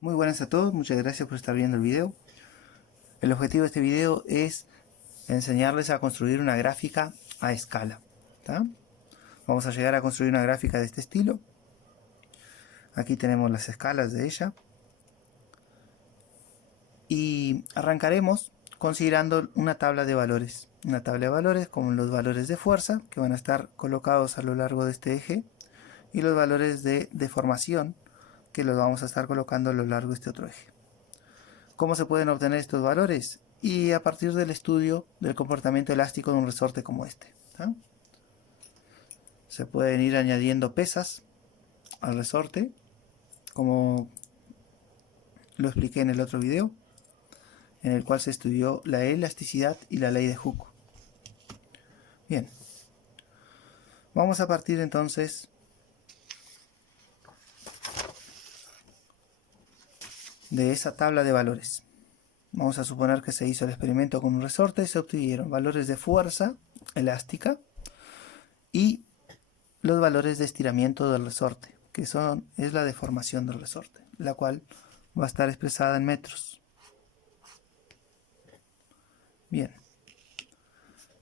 Muy buenas a todos, muchas gracias por estar viendo el video. El objetivo de este video es enseñarles a construir una gráfica a escala. ¿Tá? Vamos a llegar a construir una gráfica de este estilo. Aquí tenemos las escalas de ella. Y arrancaremos considerando una tabla de valores. Una tabla de valores con los valores de fuerza que van a estar colocados a lo largo de este eje y los valores de deformación que los vamos a estar colocando a lo largo de este otro eje. ¿Cómo se pueden obtener estos valores? Y a partir del estudio del comportamiento elástico de un resorte como este. ¿Tá? Se pueden ir añadiendo pesas al resorte, como lo expliqué en el otro video, en el cual se estudió la elasticidad y la ley de Hooke. Bien, vamos a partir entonces de esa tabla de valores. Vamos a suponer que se hizo el experimento con un resorte y se obtuvieron valores de fuerza elástica y los valores de estiramiento del resorte, que es la deformación del resorte, la cual va a estar expresada en metros. Bien,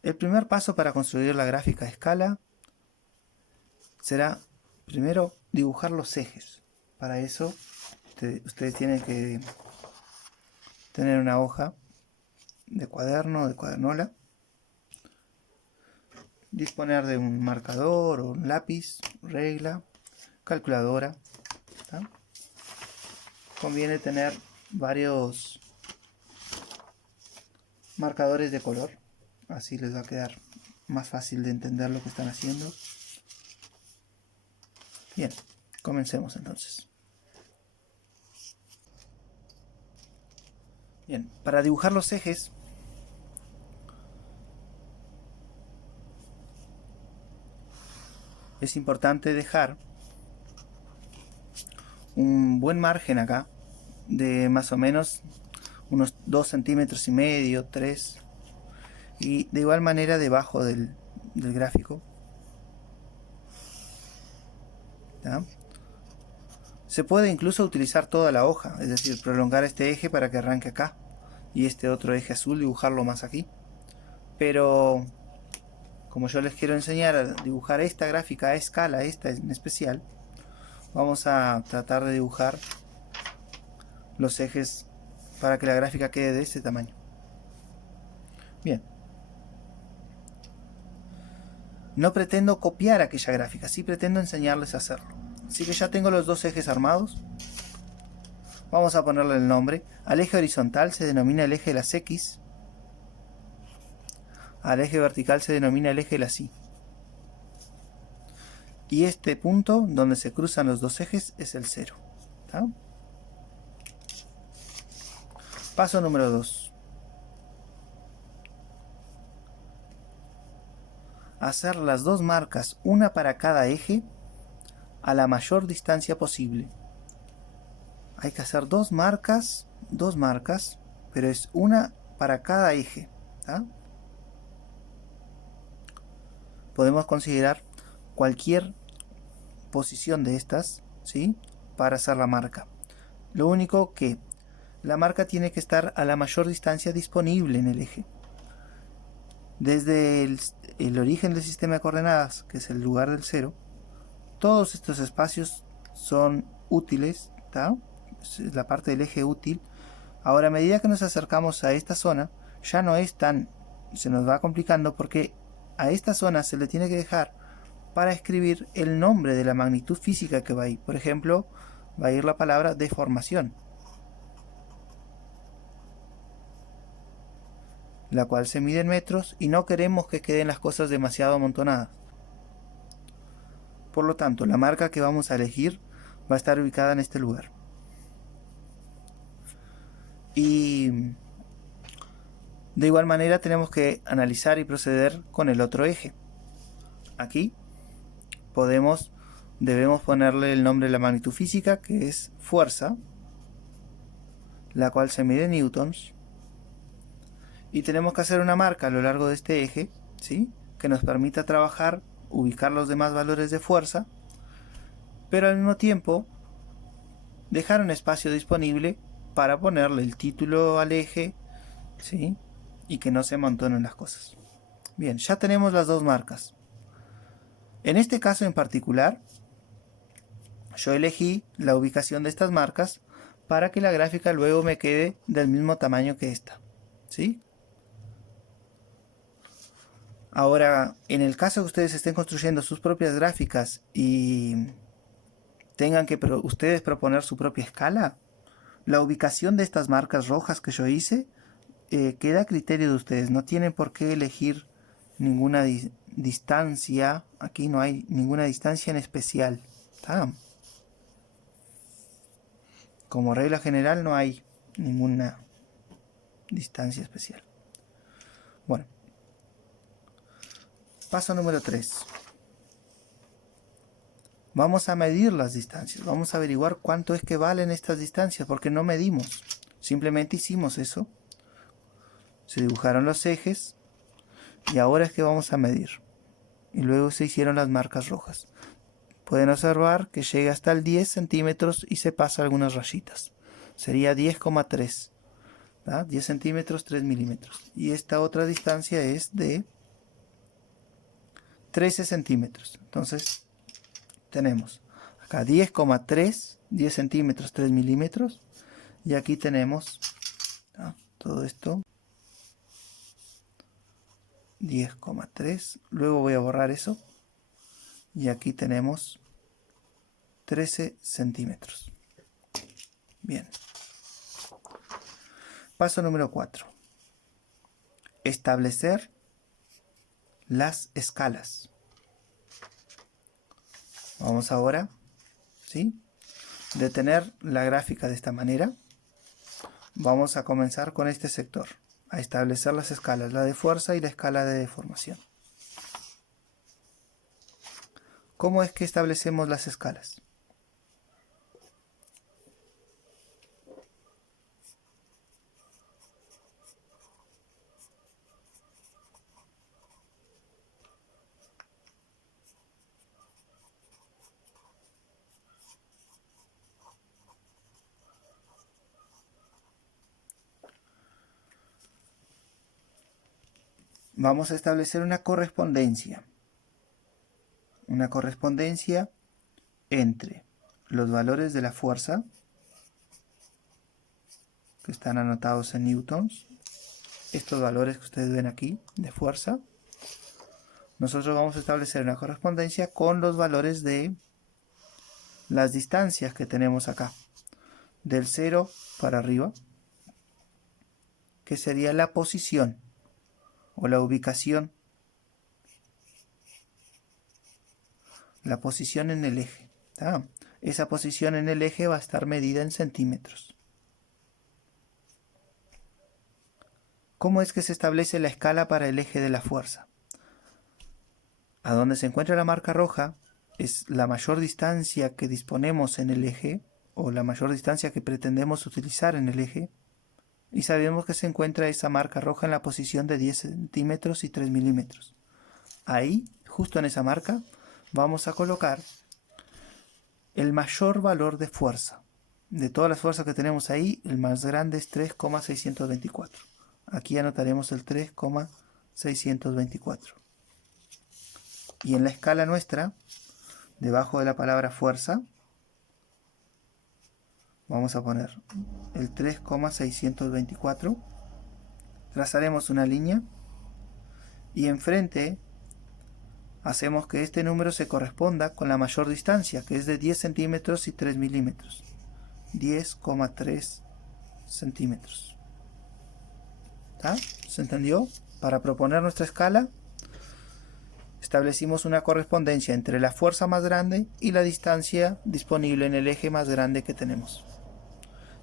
el primer paso para construir la gráfica a escala será primero dibujar los ejes. Para eso ustedes tienen que tener una hoja de cuaderno, de cuadernola, disponer de un marcador o un lápiz, regla, calculadora. ¿Tá? Conviene tener varios marcadores de color, así les va a quedar más fácil de entender lo que están haciendo. Bien, comencemos entonces. Bien, para dibujar los ejes es importante dejar un buen margen acá de más o menos unos 2 centímetros y medio, 3, y de igual manera debajo del gráfico. ¿Tá? Se puede incluso utilizar toda la hoja, es decir, prolongar este eje para que arranque acá y este otro eje azul dibujarlo más aquí. Pero como yo les quiero enseñar a dibujar esta gráfica a escala, esta en especial, vamos a tratar de dibujar los ejes para que la gráfica quede de este tamaño. Bien. No pretendo copiar aquella gráfica, sí pretendo enseñarles a hacerlo. Así que ya tengo los dos ejes armados. Vamos a ponerle el nombre. Al eje horizontal se denomina el eje de las X. Al eje vertical se denomina el eje de las Y. Y este punto donde se cruzan los dos ejes es el 0. ¿Tá? Paso número 2. Hacer las dos marcas, una para cada eje, a la mayor distancia posible. Hay que hacer dos marcas, pero es una para cada eje. ¿Tá? Podemos considerar cualquier posición de estas, ¿sí?, para hacer la marca. Lo único que la marca tiene que estar a la mayor distancia disponible en el eje. Desde el origen del sistema de coordenadas, que es el lugar del 0, todos estos espacios son útiles, ¿tá? Es la parte del eje útil. Ahora, a medida que nos acercamos a esta zona, ya no es tan... se nos va complicando porque a esta zona se le tiene que dejar para escribir el nombre de la magnitud física que va a ir. Por ejemplo, va a ir la palabra deformación, la cual se mide en metros y no queremos que queden las cosas demasiado amontonadas. Por lo tanto, la marca que vamos a elegir va a estar ubicada en este lugar. Y de igual manera tenemos que analizar y proceder con el otro eje. Aquí debemos ponerle el nombre de la magnitud física, que es fuerza, la cual se mide en newtons. Y tenemos que hacer una marca a lo largo de este eje, ¿sí?, que nos permita trabajar, ubicar los demás valores de fuerza, pero al mismo tiempo dejar un espacio disponible para ponerle el título al eje, ¿sí? Y que no se amontonen las cosas. Bien, ya tenemos las dos marcas. En este caso en particular, yo elegí la ubicación de estas marcas para que la gráfica luego me quede del mismo tamaño que esta, ¿sí? Ahora, en el caso que ustedes estén construyendo sus propias gráficas y tengan que ustedes proponer su propia escala, la ubicación de estas marcas rojas que yo hice queda a criterio de ustedes. No tienen por qué elegir ninguna distancia. Aquí no hay ninguna distancia en especial. ¿Tá? Como regla general no hay ninguna distancia especial. Bueno, paso número 3. Vamos a medir las distancias. Vamos a averiguar cuánto es que valen estas distancias, porque no medimos. Simplemente hicimos eso. Se dibujaron los ejes y ahora es que vamos a medir. Y luego se hicieron las marcas rojas. Pueden observar que llega hasta el 10 centímetros y se pasa algunas rayitas. Sería 10,3. 10 centímetros, 3 milímetros. Y esta otra distancia es de 13 centímetros. Entonces tenemos acá 10,3, 10 centímetros, 3 milímetros. Y aquí tenemos todo esto. 10,3. Luego voy a borrar eso. Y aquí tenemos 13 centímetros. Bien. Paso número 4. Establecer las escalas. Vamos ahora, ¿sí? Detener la gráfica de esta manera. Vamos a comenzar con este sector. A establecer las escalas, la de fuerza y la escala de deformación. ¿Cómo es que establecemos las escalas? Vamos a establecer una correspondencia. Una correspondencia entre los valores de la fuerza, que están anotados en newtons, estos valores que ustedes ven aquí de fuerza. Nosotros vamos a establecer una correspondencia con los valores de las distancias que tenemos acá, del 0 para arriba, que sería la posición o la ubicación, la posición en el eje. Esa posición en el eje va a estar medida en centímetros. ¿Cómo es que se establece la escala para el eje de la fuerza? A donde se encuentra la marca roja es la mayor distancia que disponemos en el eje o la mayor distancia que pretendemos utilizar en el eje, y sabemos que se encuentra esa marca roja en la posición de 10 centímetros y 3 milímetros. Ahí, justo en esa marca, vamos a colocar el mayor valor de fuerza. De todas las fuerzas que tenemos ahí, el más grande es 3,624. Aquí anotaremos el 3,624. Y en la escala nuestra, debajo de la palabra fuerza, vamos a poner el 3,624. Trazaremos una línea y enfrente hacemos que este número se corresponda con la mayor distancia, que es de 10 centímetros y 3 milímetros. 10,3 centímetros. ¿Se entendió? Para proponer nuestra escala, establecimos una correspondencia entre la fuerza más grande y la distancia disponible en el eje más grande que tenemos.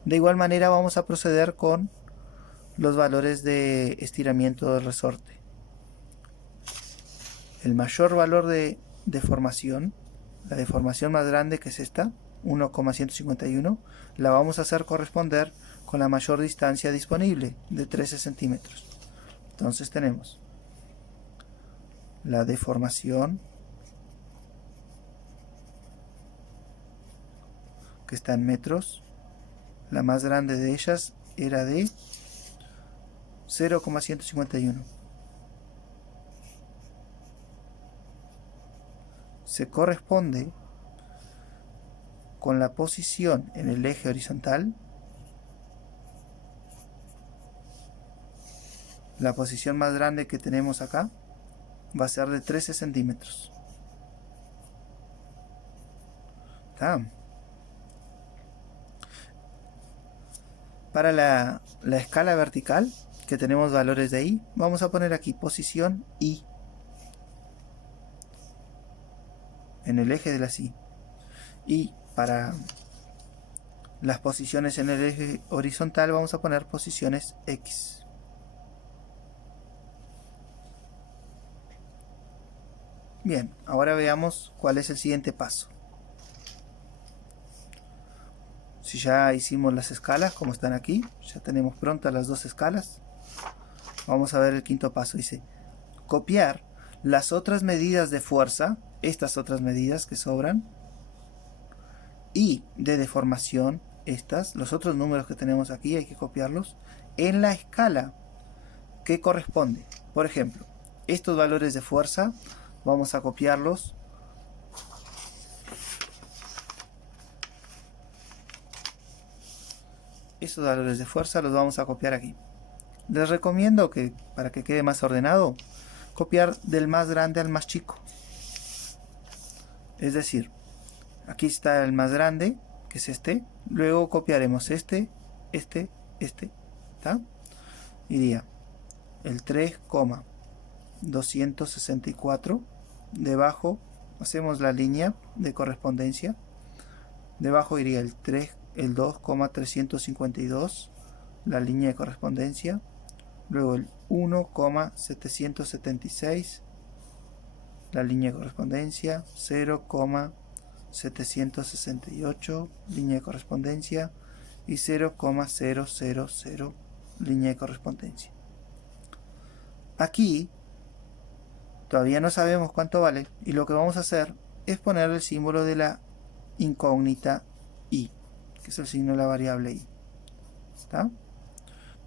De igual manera vamos a proceder con los valores de estiramiento del resorte. El mayor valor de deformación, la deformación más grande, que es esta, 1,151, la vamos a hacer corresponder con la mayor distancia disponible, de 13 centímetros. Entonces tenemos la deformación, ok, que está en metros. La más grande de ellas era de 0,151. Se corresponde con la posición en el eje horizontal. La posición más grande que tenemos acá va a ser de 13 centímetros. ¿Está? Para la escala vertical, que tenemos valores de I, vamos a poner aquí posición I en el eje de las I. Y para las posiciones en el eje horizontal vamos a poner posiciones X. Bien, ahora veamos cuál es el siguiente paso. Si ya hicimos las escalas, como están aquí, ya tenemos prontas las dos escalas. Vamos a ver el quinto paso. Dice, copiar las otras medidas de fuerza, estas otras medidas que sobran, y de deformación, estas, los otros números que tenemos aquí, hay que copiarlos, en la escala que corresponde. Por ejemplo, estos valores de fuerza, vamos a copiarlos estos valores de fuerza los vamos a copiar aquí. Les recomiendo que, para que quede más ordenado, copiar del más grande al más chico. Es decir, aquí está el más grande, que es este. Luego copiaremos este. ¿Está? Iría el 3,264. Debajo hacemos la línea de correspondencia. Debajo iría el 2,352, la línea de correspondencia. Luego el 1,776, la línea de correspondencia. 0,768, línea de correspondencia. Y 0,000, línea de correspondencia. Aquí todavía no sabemos cuánto vale, y lo que vamos a hacer es poner el símbolo de la incógnita I, que es el signo de la variable I. ¿Está?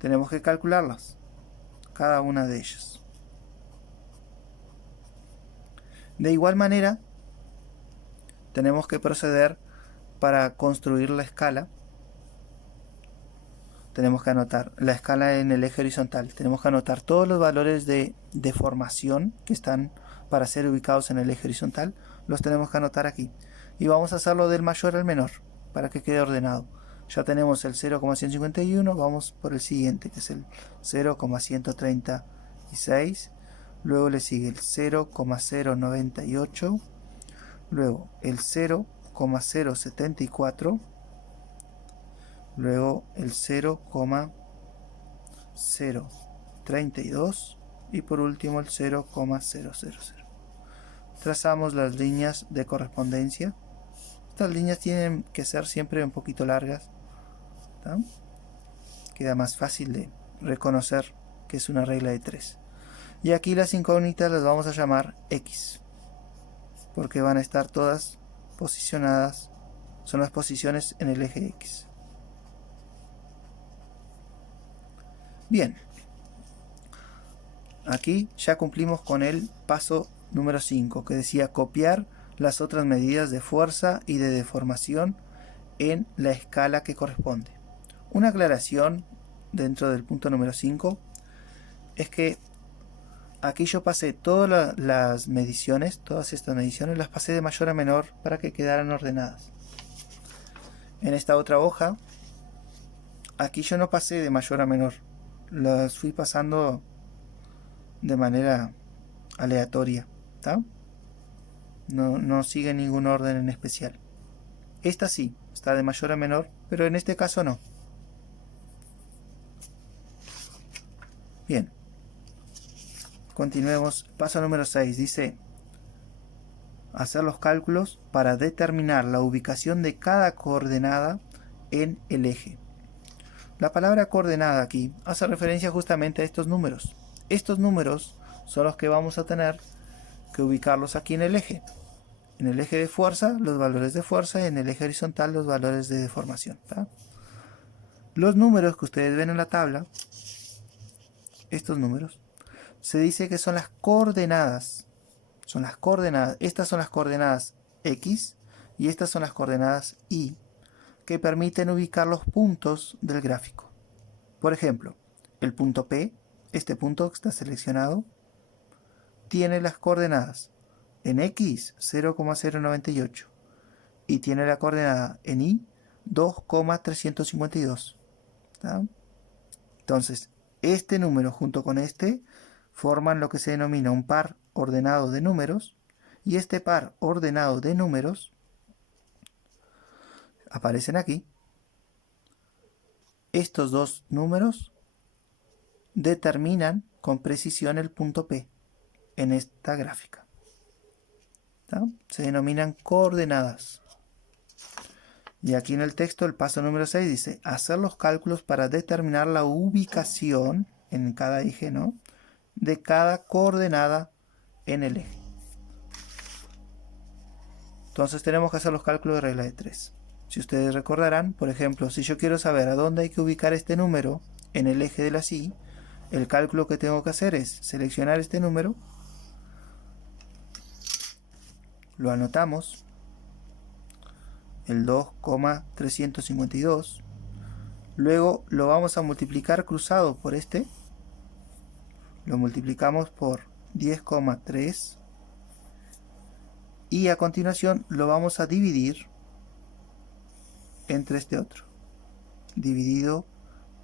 Tenemos que calcularlas, cada una de ellas. De igual manera, tenemos que proceder para construir la escala. Tenemos que anotar la escala en el eje horizontal. Tenemos que anotar todos los valores de deformación que están para ser ubicados en el eje horizontal. Los tenemos que anotar aquí. Y vamos a hacerlo del mayor al menor para que quede ordenado. Ya tenemos el 0,151. Vamos por el siguiente, que es el 0,136. Luego le sigue el 0,098. Luego el 0,074. Luego el 0,032 y por último el 0,000. Trazamos las líneas de correspondencia. Estas líneas tienen que ser siempre un poquito largas, ¿tá? Queda más fácil de reconocer que es una regla de 3. Y aquí las incógnitas las vamos a llamar X, porque van a estar todas posicionadas, son las posiciones en el eje X. Bien, aquí ya cumplimos con el paso número 5, que decía copiar las otras medidas de fuerza y de deformación en la escala que corresponde. Una aclaración dentro del punto número 5 es que aquí yo pasé todas las mediciones, todas estas mediciones las pasé de mayor a menor para que quedaran ordenadas. En esta otra hoja, aquí yo no pasé de mayor a menor, las fui pasando de manera aleatoria, ¿tá? No sigue ningún orden en especial. Esta sí, está de mayor a menor, pero en este caso no. Bien, continuemos. Paso número 6 dice hacer los cálculos para determinar la ubicación de cada coordenada en el eje. La palabra coordenada aquí hace referencia justamente a estos números. Estos números son los que vamos a tener que ubicarlos aquí en el eje. En el eje de fuerza, los valores de fuerza, y en el eje horizontal, los valores de deformación. ¿Tá? Los números que ustedes ven en la tabla, estos números, se dice que son las coordenadas. Son las coordenadas. Estas son las coordenadas X y estas son las coordenadas Y, que permiten ubicar los puntos del gráfico. Por ejemplo, el punto P, este punto que está seleccionado, tiene las coordenadas en X 0,098 y tiene la coordenada en Y 2,352. ¿Tá? Entonces, este número junto con este forman lo que se denomina un par ordenado de números, y este par ordenado de números aparecen aquí. Estos dos números determinan con precisión el punto P en esta gráfica. ¿Tá? Se denominan coordenadas. Y aquí en el texto el paso número 6 dice: hacer los cálculos para determinar la ubicación en cada eje, ¿no?, de cada coordenada en el eje. Entonces tenemos que hacer los cálculos de regla de 3. Si ustedes recordarán, por ejemplo, si yo quiero saber a dónde hay que ubicar este número en el eje de la Y, el cálculo que tengo que hacer es seleccionar este número, lo anotamos, el 2,352, luego lo vamos a multiplicar cruzado por este, lo multiplicamos por 10,3 y a continuación lo vamos a dividir entre este otro, dividido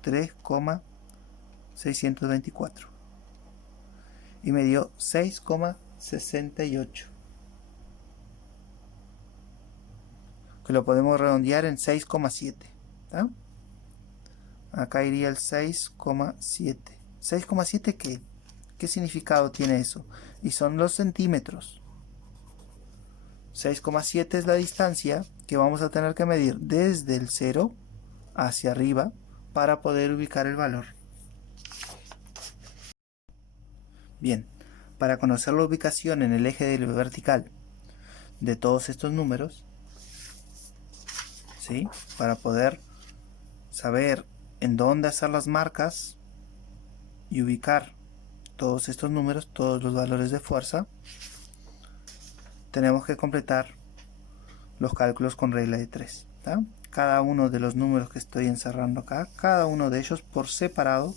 3,624 y me dio 6,68, que lo podemos redondear en 6,7. ¿tá? Acá iría el 6,7. ¿6,7 qué? ¿Qué significado tiene eso? Y son los centímetros. 6,7 es la distancia que vamos a tener que medir desde el 0 hacia arriba para poder ubicar el valor. Bien, para conocer la ubicación en el eje vertical de todos estos números, ¿sí?, para poder saber en dónde hacer las marcas y ubicar todos estos números, todos los valores de fuerza, tenemos que completar los cálculos con regla de 3. ¿tá? Cada uno de los números que estoy encerrando acá, cada uno de ellos por separado,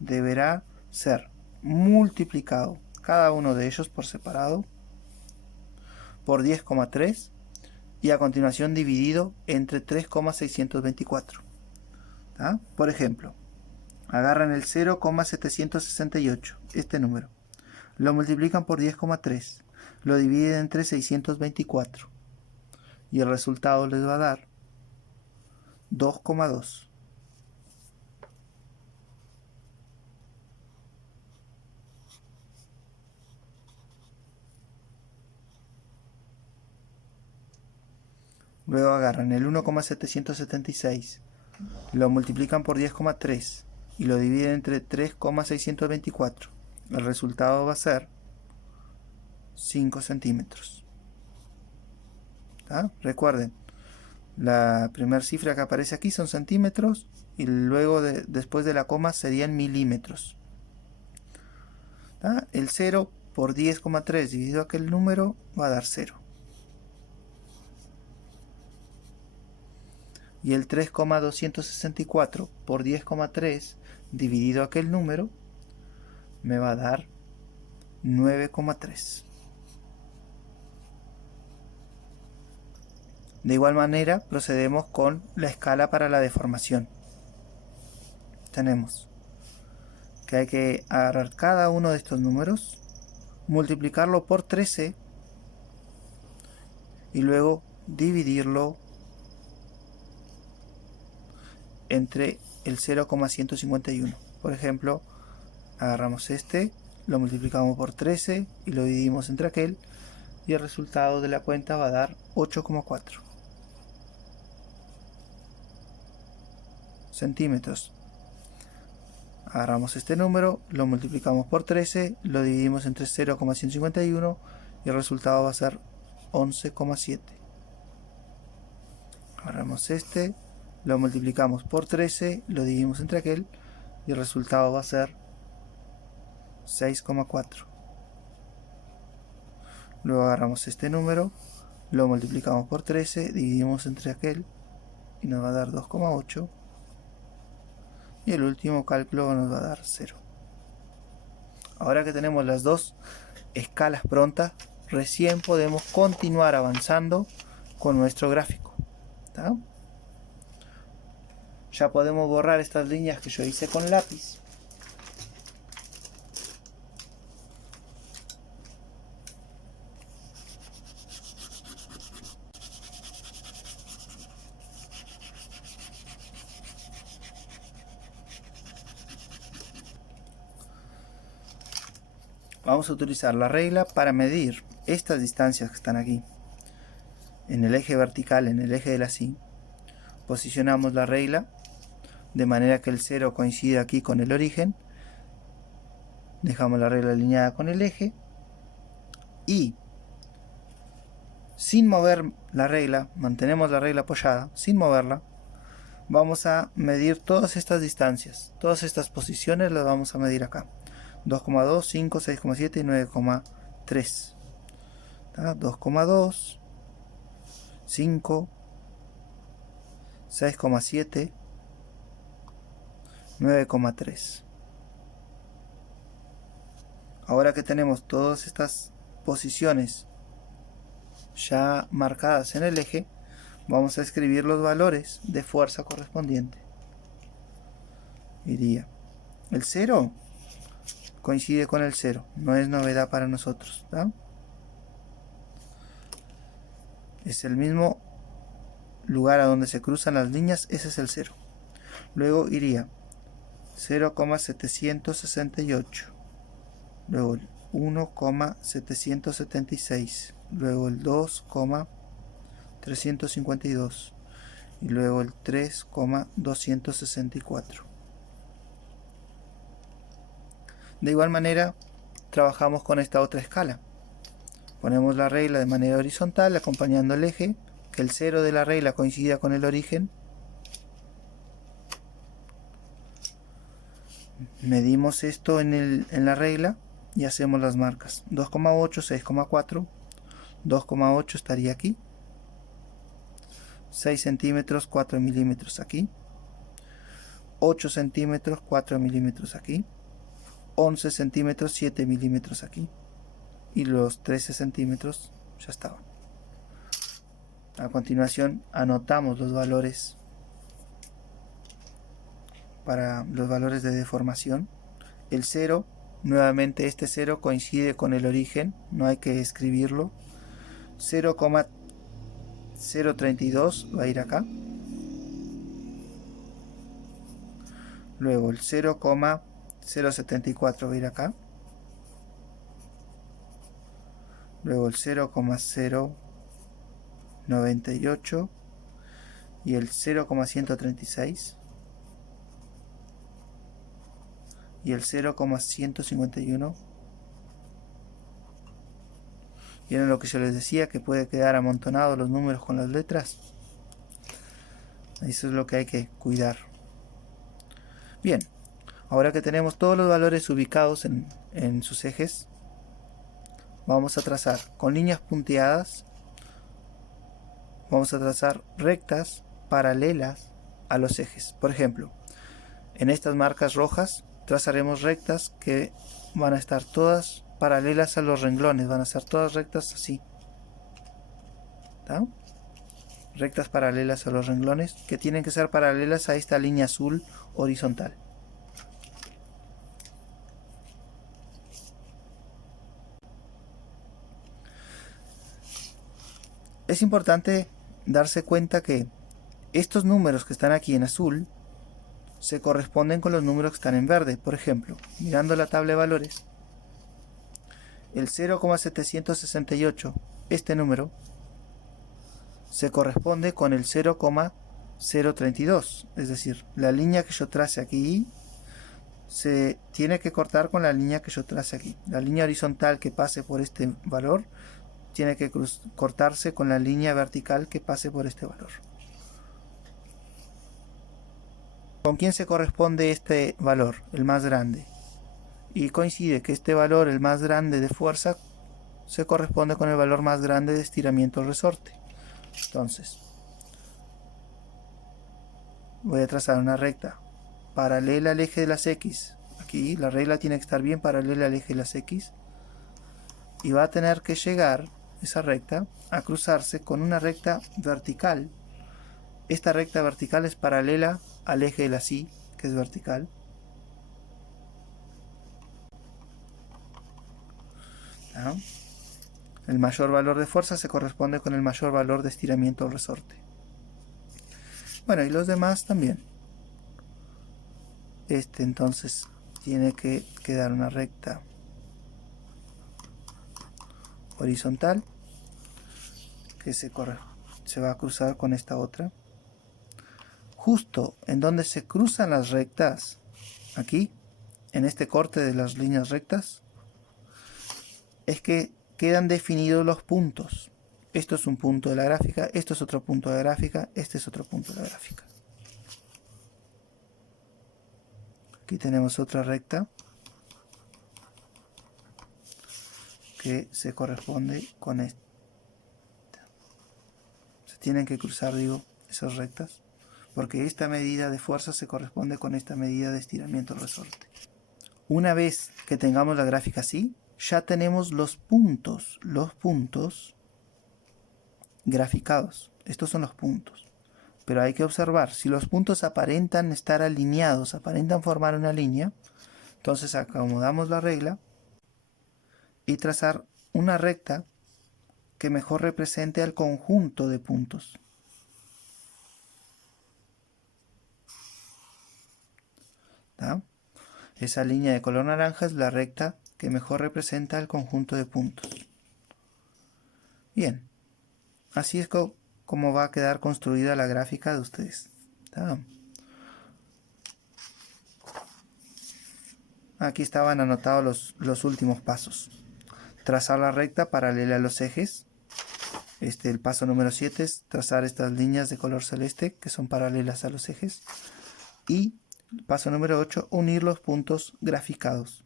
deberá ser multiplicado, cada uno de ellos por separado, por 10,3 y a continuación dividido entre 3,624. ¿tá? Por ejemplo, agarran el 0,768, este número, lo multiplican por 10,3, lo dividen entre 624 y el resultado les va a dar 2,2. Luego agarran el 1,776, lo multiplican por 10,3 y lo dividen entre 3,624. El resultado va a ser 5 centímetros. ¿tá? Recuerden, la primera cifra que aparece aquí son centímetros y luego después de la coma serían milímetros. ¿tá? El 0 por 10,3 dividido aquel número va a dar 0. Y el 3,264 por 10,3 dividido aquel número me va a dar 9,3. De igual manera procedemos con la escala para la deformación. Tenemos que hay que agarrar cada uno de estos números, multiplicarlo por 13 y luego dividirlo entre el 0,151. Por ejemplo, agarramos este, lo multiplicamos por 13 y lo dividimos entre aquel y el resultado de la cuenta va a dar 8,4 centímetros. Agarramos este número, lo multiplicamos por 13, lo dividimos entre 0,151 y el resultado va a ser 11,7. Agarramos este, lo multiplicamos por 13, lo dividimos entre aquel y el resultado va a ser 6,4. Luego agarramos este número, lo multiplicamos por 13, dividimos entre aquel y nos va a dar 2,8. Y el último cálculo nos va a dar 0. Ahora que tenemos las dos escalas prontas, recién podemos continuar avanzando con nuestro gráfico. ¿Tá? Ya podemos borrar estas líneas que yo hice con lápiz. Vamos a utilizar la regla para medir estas distancias que están aquí. En el eje vertical, en el eje de la Y, posicionamos la regla de manera que el 0 coincida aquí con el origen. Dejamos la regla alineada con el eje y sin mover la regla, mantenemos la regla apoyada, sin moverla, vamos a medir todas estas distancias, todas estas posiciones las vamos a medir acá. 2,2, 5, 6,7 y 9,3. 2,2, 5, 6,7, 9,3. Ahora que tenemos todas estas posiciones ya marcadas en el eje, vamos a escribir los valores de fuerza correspondiente. Iría el 0 coincide con el 0, no es novedad para nosotros, ¿tá? Es el mismo lugar a donde se cruzan las líneas, ese es el 0. Luego iría 0,768, luego el 1,776, luego el 2,352 y luego el 3,264. De igual manera trabajamos con esta otra escala. Ponemos la regla de manera horizontal acompañando el eje, que el 0 de la regla coincida con el origen. Medimos esto en la regla y hacemos las marcas. 2,8, 6,4, 2,8 estaría aquí, 6 centímetros, 4 milímetros aquí, 8 centímetros, 4 milímetros aquí, 11 centímetros, 7 milímetros aquí, y los 13 centímetros ya estaban. A continuación anotamos los valores para los valores de deformación. El 0, nuevamente este 0 coincide con el origen, no hay que escribirlo. 0,032 va a ir acá. Luego el 0,074 va a ir acá. Luego el 0,098 y el 0,136 y el 0,151. ¿Vieron lo que yo les decía? Que puede quedar amontonados los números con las letras. Eso es lo que hay que cuidar. Bien, ahora que tenemos todos los valores ubicados en sus ejes, vamos a trazar con líneas punteadas, vamos a trazar rectas paralelas a los ejes. Por ejemplo, en estas marcas rojas trazaremos rectas que van a estar todas paralelas a los renglones, van a ser todas rectas así. ¿Tá? Rectas paralelas a los renglones que tienen que ser paralelas a esta línea azul horizontal. Es importante darse cuenta que estos números que están aquí en azul se corresponden con los números que están en verde. Por ejemplo, mirando la tabla de valores, el 0,768, este número, se corresponde con el 0,032. Es decir, la línea que yo trace aquí se tiene que cortar con la línea que yo trace aquí. La línea horizontal que pase por este valor tiene que cortarse con la línea vertical que pase por este valor. ¿Con quién se corresponde este valor? El más grande. Y coincide que este valor, el más grande de fuerza, se corresponde con el valor más grande de estiramiento del resorte. Entonces, voy a trazar una recta paralela al eje de las X. Aquí la regla tiene que estar bien paralela al eje de las X. Y va a tener que llegar esa recta a cruzarse con una recta vertical. Esta recta vertical es paralela al eje de las Y, que es vertical. ¿Ah? El mayor valor de fuerza se corresponde con el mayor valor de estiramiento del resorte. Bueno, y los demás también. Entonces tiene que quedar una recta horizontal que se va a cruzar con esta otra. Justo en donde se cruzan las rectas, aquí, en este corte de las líneas rectas, es que quedan definidos los puntos. Esto es un punto de la gráfica, esto es otro punto de la gráfica, este es otro punto de la gráfica. Aquí tenemos otra recta que se corresponde con esta. Se tienen que cruzar, digo, esas rectas, porque esta medida de fuerza se corresponde con esta medida de estiramiento del resorte. Una vez que tengamos la gráfica así, ya tenemos los puntos graficados. Estos son los puntos. Pero hay que observar, si los puntos aparentan estar alineados, aparentan formar una línea, entonces acomodamos la regla y trazar una recta que mejor represente al conjunto de puntos. ¿Tá? Esa línea de color naranja es la recta que mejor representa el conjunto de puntos. Bien, así es como va a quedar construida la gráfica de ustedes. ¿Tá? Aquí estaban anotados los últimos pasos. Trazar la recta paralela a los ejes. El paso número 7 es trazar estas líneas de color celeste que son paralelas a los ejes. Y paso número 8, unir los puntos graficados.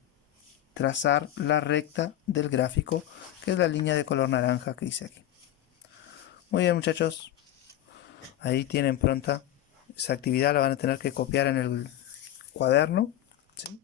Trazar la recta del gráfico, que es la línea de color naranja que hice aquí. Muy bien, muchachos. Ahí tienen pronta esa actividad, la van a tener que copiar en el cuaderno, ¿sí?